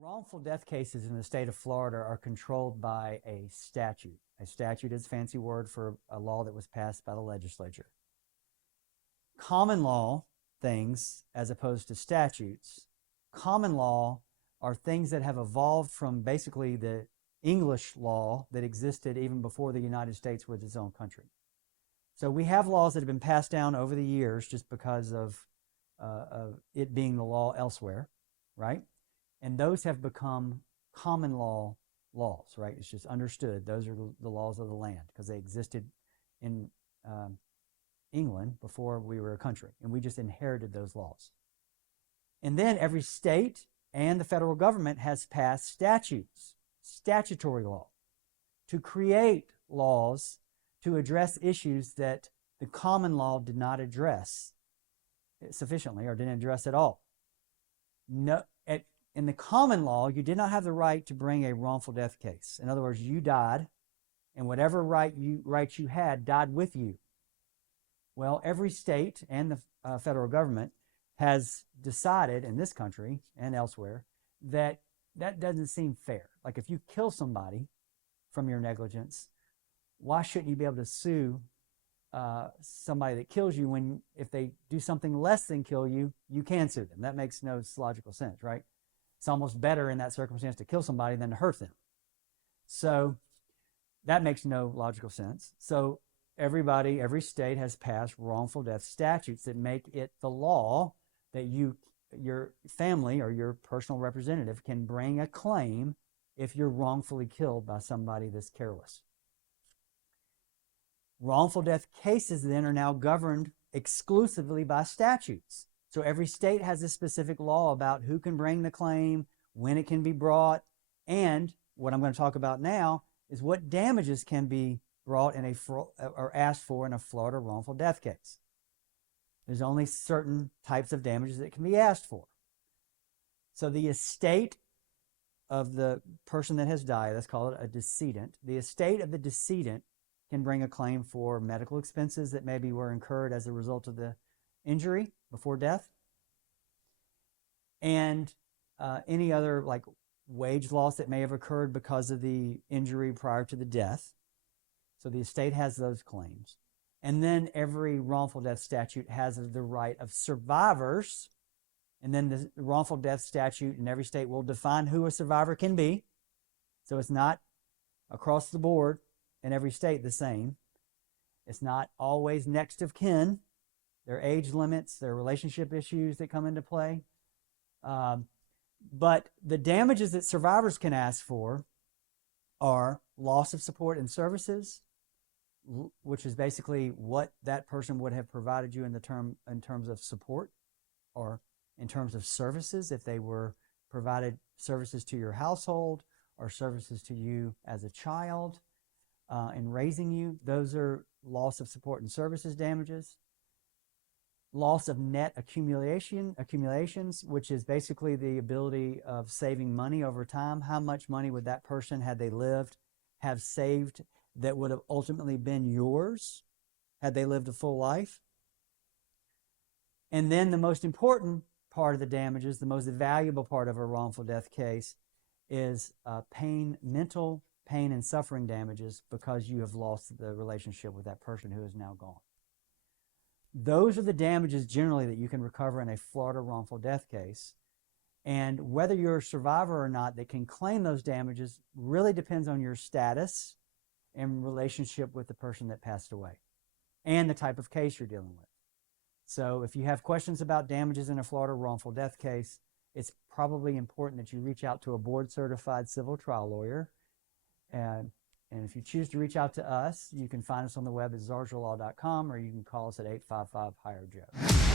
Wrongful death cases in the state of Florida are controlled by a statute. A statute is a fancy word for a law that was passed by the legislature. Common law things, as opposed to statutes, common law are things that have evolved from basically the English law that existed even before the United States was its own country. So we have laws that have been passed down over the years just because of it being the law elsewhere, right? And those have become common law laws, right? It's just understood. Those are the laws of the land because they existed in England before we were a country, and we just inherited those laws. And then every state and the federal government has passed statutes, statutory law, to create laws to address issues that the common law did not address sufficiently or didn't address at all. In the common law, you did not have the right to bring a wrongful death case. In other words, you died, and whatever rights you had died with you. Well, every state and the federal government has decided in this country and elsewhere that that doesn't seem fair. Like if you kill somebody from your negligence, why shouldn't you be able to sue somebody that kills you when if they do something less than kill you, you can sue them? That makes no logical sense, right? It's almost better in that circumstance to kill somebody than to hurt them. So that makes no logical sense. So every state has passed wrongful death statutes that make it the law that your family or your personal representative can bring a claim if you're wrongfully killed by somebody that's careless. Wrongful death cases then are now governed exclusively by statutes. So every state has a specific law about who can bring the claim, when it can be brought, and what I'm going to talk about now is what damages can be brought in or asked for in a Florida wrongful death case. There's only certain types of damages that can be asked for. So the estate of the person that has died, let's call it a decedent, the estate of the decedent can bring a claim for medical expenses that maybe were incurred as a result of the injury before death, and any other like wage loss that may have occurred because of the injury prior to the death. So the estate has those claims. And then every wrongful death statute has the right of survivors. And then the wrongful death statute in every state will define who a survivor can be. So it's not across the board in every state the same. It's not always next of kin. There are age limits, there are relationship issues that come into play. But the damages that survivors can ask for are loss of support and services, which is basically what that person would have provided you in terms of support or in terms of services, if they were provided services to your household or services to you as a child in raising you. Those are loss of support and services damages. Loss of net accumulations, which is basically the ability of saving money over time. How much money would that person, had they lived, have saved that would have ultimately been yours had they lived a full life? And then the most important part of the damages, the most valuable part of a wrongful death case, is mental pain and suffering damages because you have lost the relationship with that person who is now gone. Those are the damages generally that you can recover in a Florida wrongful death case. And whether you're a survivor or not that can claim those damages really depends on your status and relationship with the person that passed away and the type of case you're dealing with. So if you have questions about damages in a Florida wrongful death case, it's probably important that you reach out to a board-certified civil trial lawyer. And if you choose to reach out to us, you can find us on the web at zarzaurlaw.com, or you can call us at 855-HIRE-JOE.